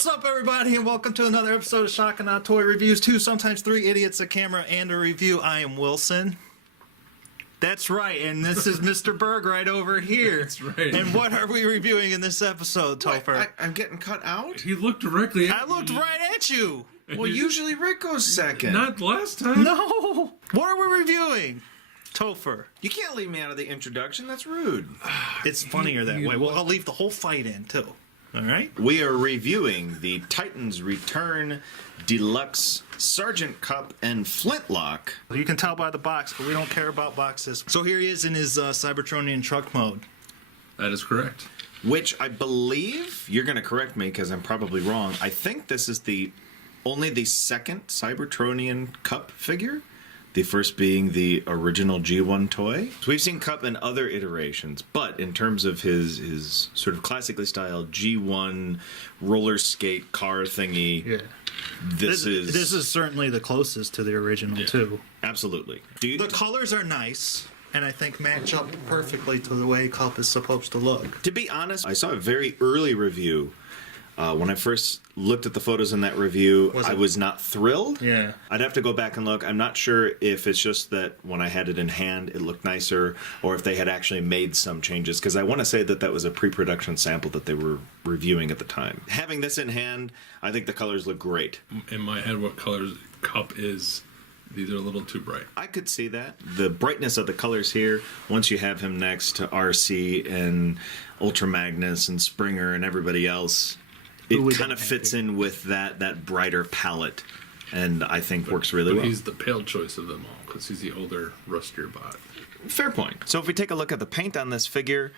What's up, everybody, and welcome to another episode of Shock and Awe Toy Reviews. 2, sometimes 3 idiots, a camera, and a review. I am Wilson. That's right, and this is Mr. Berg right over here. That's right. And what are we reviewing in this episode, Topher? I'm getting cut out? He looked directly at I looked right at you. Well, usually Rick goes second. Not last time. No. What are we reviewing, Topher? You can't leave me out of the introduction. That's rude. It's funnier that way. Well, I'll leave the whole fight in, too. All right? We are reviewing the Titans Return Deluxe Sergeant Cup and Flintlock. You can tell by the box, but we don't care about boxes. So here he is in his Cybertronian truck mode. That is correct. Which I believe, you're going to correct me because I'm probably wrong, I think this is only the second Cybertronian Cup figure. The first being the original G1 toy. So we've seen Cup in other iterations, but in terms of his sort of classically styled G1 roller skate car thingy, Yeah. this is certainly the closest to the original, too. Absolutely. The colors are nice, and I think match up perfectly to the way Cup is supposed to look. To be honest, I saw a very early review. When I first looked at the photos in that review, I was not thrilled. Yeah. I'd have to go back and look. I'm not sure if it's just that when I had it in hand, it looked nicer, or if they had actually made some changes, because I want to say that that was a pre-production sample that they were reviewing at the time. Having this in hand, I think the colors look great. In my head, what colors Cup is, these are a little too bright. I could see that. The brightness of the colors here, once you have him next to RC and Ultra Magnus and Springer and everybody else, it kind of fits in with that brighter palette, and I think works really well. He's the pale choice of them all, because he's the older, rustier bot. Fair point. So if we take a look at the paint on this figure,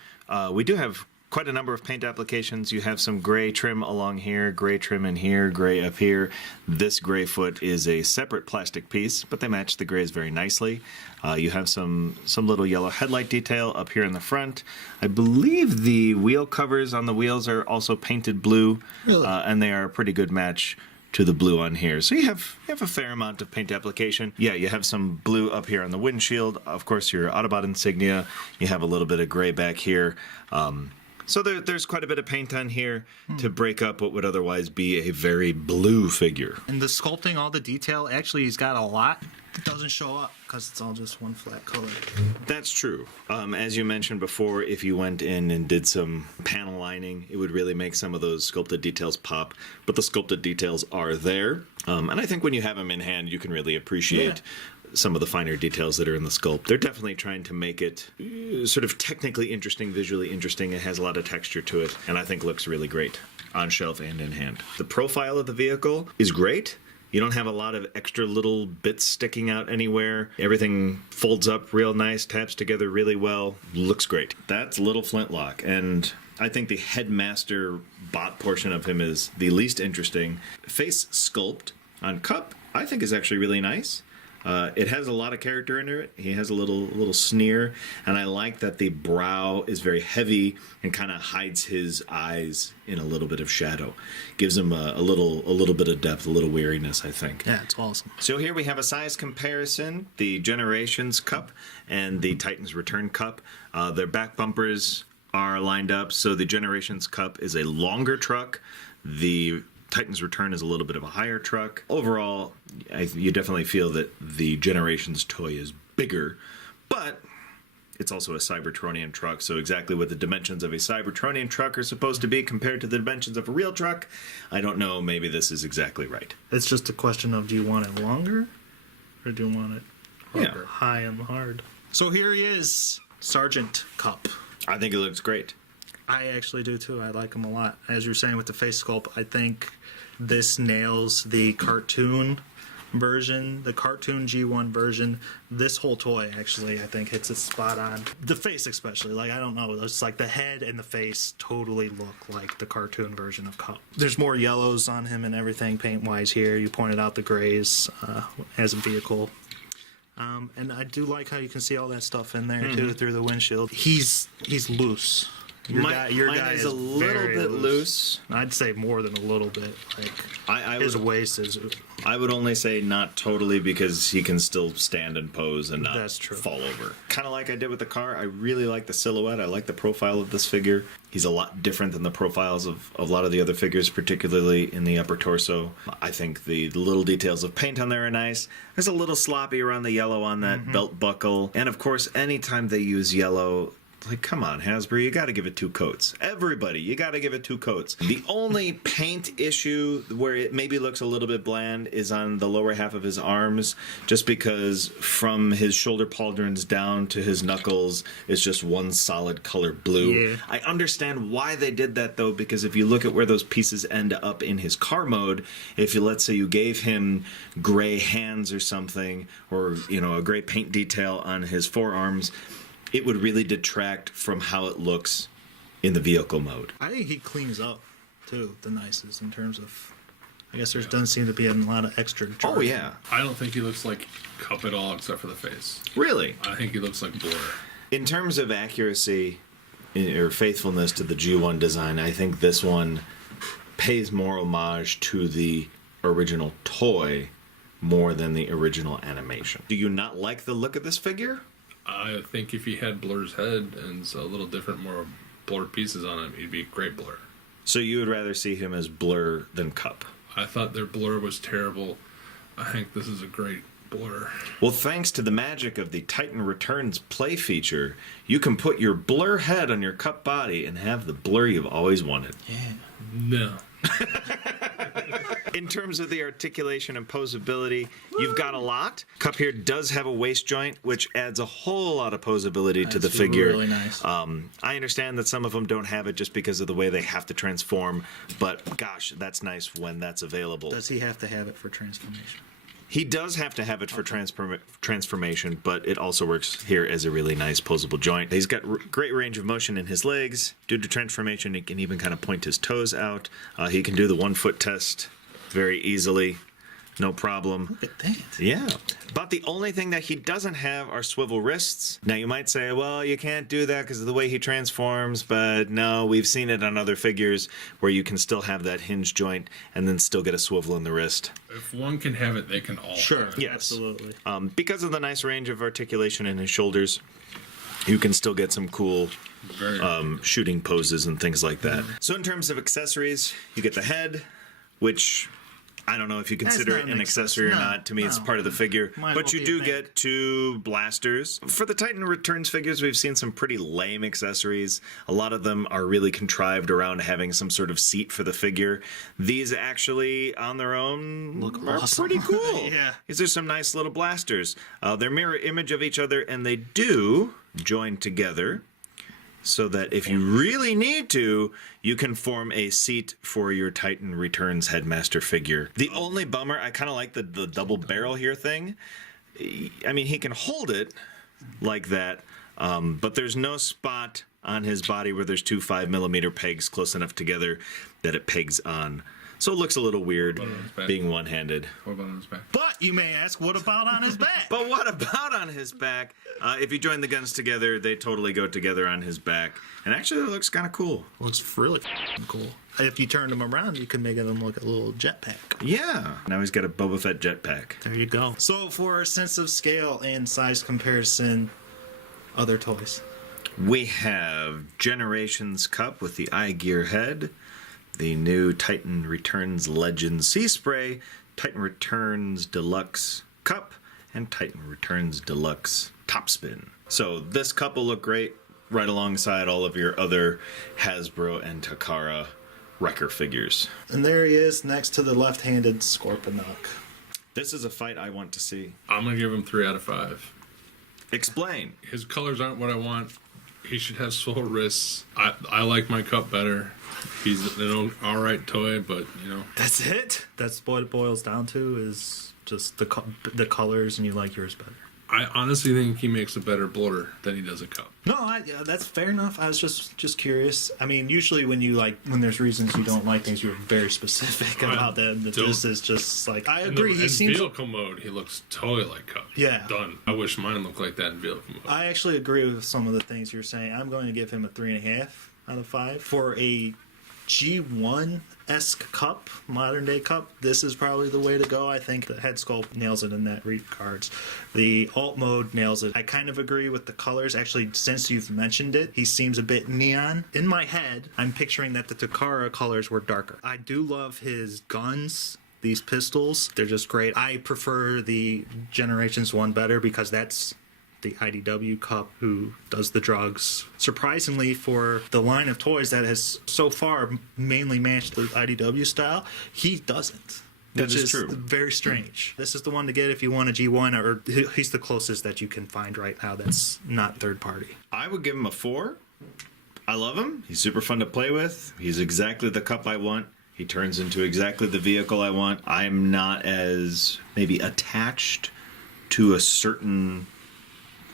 we do have quite a number of paint applications. You have some gray trim along here, gray trim in here, gray up here. This gray foot is a separate plastic piece, but they match the grays very nicely. You have some little yellow headlight detail up here in the front. I believe the wheel covers on the wheels are also painted blue, really? And they are a pretty good match to the blue on here. So you have a fair amount of paint application. Yeah, you have some blue up here on the windshield. Of course, your Autobot insignia. You have a little bit of gray back here. So there's quite a bit of paint on here to break up what would otherwise be a very blue figure. And the sculpting, all the detail, actually he's got a lot that doesn't show up because it's all just one flat color. That's true. As you mentioned before, if you went in and did some panel lining, it would really make some of those sculpted details pop. But the sculpted details are there. And I think when you have them in hand, you can really appreciate some of the finer details that are in the sculpt. They're definitely trying to make it sort of technically interesting, visually interesting. It has a lot of texture to it, and I think looks really great on shelf and in hand. The profile of the vehicle is great. You don't have a lot of extra little bits sticking out anywhere. Everything folds up real nice, taps together really well. Looks great. That's Little Flintlock, and I think the headmaster bot portion of him is the least interesting. Face sculpt on Cup, I think, is actually really nice. It has a lot of character in it. He has a little sneer, and I like that the brow is very heavy and kind of hides his eyes in a little bit of shadow. Gives him a little bit of depth, a little weariness, I think. Yeah, it's awesome. So here we have a size comparison: the Generations Cup and the Titans Return Cup. Their back bumpers are lined up, so the Generations Cup is a longer truck. The Titans Return is a little bit of a higher truck. Overall, you definitely feel that the Generations toy is bigger, but it's also a Cybertronian truck, so exactly what the dimensions of a Cybertronian truck are supposed to be compared to the dimensions of a real truck, I don't know. Maybe this is exactly right. It's just a question of, do you want it longer, or do you want it harder? High and hard? So here he is, Sergeant Cup. I think it looks great. I actually do too. I like him a lot. As you're saying with the face sculpt, I think this nails the cartoon version, the cartoon G1 version. This whole toy actually, I think, hits it spot on. The face especially, like, I don't know, it's like the head and the face totally look like the cartoon version of Cup. There's more yellows on him and everything paint-wise here. You pointed out the grays as a vehicle. And I do like how you can see all that stuff in there too through the windshield. He's loose. Your mine guy is a little very bit loose. I'd say more than a little bit. Like I his would, waist is. I would only say not totally because he can still stand and pose and not That's true. fall over. Kind of like I did with the car. I really like the silhouette. I like the profile of this figure. He's a lot different than the profiles of a lot of the other figures, particularly in the upper torso. I think the little details of paint on there are nice. There's a little sloppy around the yellow on that belt buckle. And of course, anytime they use yellow, like, come on, Hasbro, you got to give it 2 coats. Everybody, you got to give it 2 coats. The only paint issue where it maybe looks a little bit bland is on the lower half of his arms, just because from his shoulder pauldrons down to his knuckles is just one solid color blue. Yeah. I understand why they did that, though, because if you look at where those pieces end up in his car mode, if you, let's say you gave him gray hands or something, or, you know, a gray paint detail on his forearms, it would really detract from how it looks in the vehicle mode. I think he cleans up too the nicest in terms of. I guess there doesn't seem to be a lot of extra. Oh, yeah. I don't think he looks like Cup at all, except for the face. Really? I think he looks like Blur. In terms of accuracy or faithfulness to the G1 design, I think this one pays more homage to the original toy more than the original animation. Do you not like the look of this figure? I think if he had Blur's head and a little different, more Blur pieces on him, he'd be a great Blur. So you would rather see him as Blur than Cup? I thought their Blur was terrible. I think this is a great Blur. Well, thanks to the magic of the Titan Returns play feature, you can put your Blur head on your Cup body and have the Blur you've always wanted. Yeah. No. In terms of the articulation and posability, you've got a lot. Cup here does have a waist joint, which adds a whole lot of posability to the That's figure. really nice. I understand that some of them don't have it just because of the way they have to transform, but gosh, that's nice when that's available. Does he have to have it for transformation? He does have to have it for transformation, but it also works here as a really nice posable joint. He's got great range of motion in his legs. Due to transformation, he can even kind of point his toes out. He can do the 1-foot test very easily. No problem. Look at that. Yeah. But the only thing that he doesn't have are swivel wrists. Now, you might say, well, you can't do that because of the way he transforms, but no, we've seen it on other figures where you can still have that hinge joint and then still get a swivel in the wrist. If one can have it, they can all Sure. have it. Yes. Absolutely. Because of the nice range of articulation in his shoulders, you can still get some cool Very shooting poses and things like that. So in terms of accessories, you get the head, which I don't know if you consider not it an an accessory or accessory. not. To me, it's No. part of the figure. Might as But well you be do a bag. get 2 blasters. For the Titan Returns figures, we've seen some pretty lame accessories. A lot of them are really contrived around having some sort of seat for the figure. These actually, on their own, Look are awesome. pretty cool. Yeah. These are some nice little blasters. They're mirror image of each other, and they do join together, so that if you really need to, you can form a seat for your Titan Returns Headmaster figure. The only bummer, I kind of like the double barrel here thing. I mean, he can hold it like that, but there's no spot on his body where there's 2 5mm pegs close enough together that it pegs on. So it looks a little weird What about on his back? being one-handed. What about on his back? But you may ask, what about on his back? But what about on his back? If you join the guns together, they totally go together on his back. And actually, it looks kind of cool. Looks really cool. If you turned him around, you could make him look a little jetpack. Yeah. Now he's got a Boba Fett jetpack. There you go. So for a sense of scale and size comparison, other toys. We have Generations Cup with the eye gear head, the new Titan Returns Legend Sea Spray, Titan Returns Deluxe Cup, and Titan Returns Deluxe Topspin. So this cup will look great right alongside all of your other Hasbro and Takara Wrecker figures. And there he is next to the left-handed Scorponok. This is a fight I want to see. I'm going to give him 3 out of 5. Explain. His colors aren't what I want. He should have swivel wrists. I like my Cup better. He's an alright toy, but, you know. That's it? That's what it boils down to, is just the colors, and you like yours better. I honestly think he makes a better Blur than he does a Cup. No, that's fair enough. I was just curious. I mean, usually when there's reasons you don't like things, you're very specific about them. That this is just like, I agree. He In seems. vehicle mode, he looks totally like Cup. Yeah. Done. I wish mine looked like that in vehicle mode. I actually agree with some of the things you're saying. I'm going to give him a 3.5 out of 5. For a G1-esque cup, modern day cup, this is probably the way to go. I think the head sculpt nails it in that regards. The alt mode nails it. I kind of agree with the colors. Actually, since you've mentioned it, he seems a bit neon. In my head, I'm picturing that the Takara colors were darker. I do love his guns. These pistols, they're just great. I prefer the Generations 1 better because that's the IDW Cup who does the drugs. Surprisingly, for the line of toys that has so far mainly matched the IDW style, he doesn't. That Which is true. Very strange. This is the one to get if you want a G1, or he's the closest that you can find right now that's not third party. I would give him a 4. I love him. He's super fun to play with. He's exactly the cup I want. He turns into exactly the vehicle I want. I'm not as maybe attached to a certain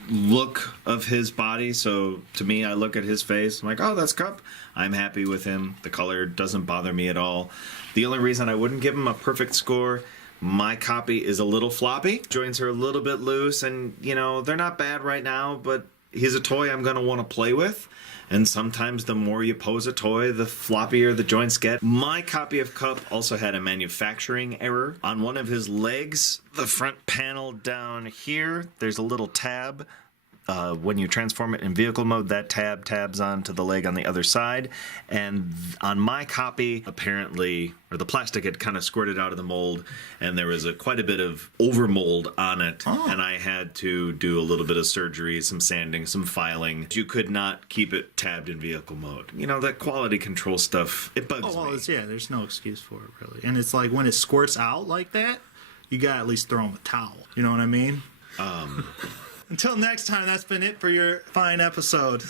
look of his body. So to me, I look at his face. I'm like, oh, that's Cup. I'm happy with him. The color doesn't bother me at all. The only reason I wouldn't give him a perfect score, my copy is a little floppy. Joints are a little bit loose, and, you know, they're not bad right now, but he's a toy I'm going to want to play with. And sometimes the more you pose a toy, the floppier the joints get. My copy of Cup also had a manufacturing error. On one of his legs, the front panel down here, there's a little tab. When you transform it in vehicle mode, that tab tabs onto the leg on the other side. And on my copy, apparently, or the plastic had kind of squirted out of the mold, and there was quite a bit of over mold on it. Oh. And I had to do a little bit of surgery, some sanding, some filing. You could not keep it tabbed in vehicle mode. You know, that quality control stuff, it bugs Oh, well, me. yeah, there's no excuse for it, really. And it's like when it squirts out like that, you gotta at least throw him a towel. You know what I mean? Until next time, that's been it for your fine episode.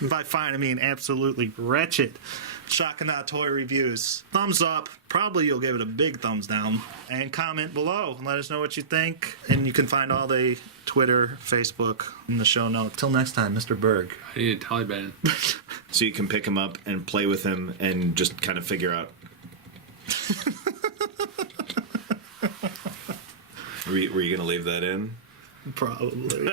And by fine, I mean absolutely wretched Shocking Toy Reviews. Thumbs up. Probably you'll give it a big thumbs down. And comment below and let us know what you think. And you can find all the Twitter, Facebook in the show notes. Till next time, Mr. Berg. I need a Taliban. So you can pick him up and play with him and just kind of figure out. Were you going to leave that in? Probably.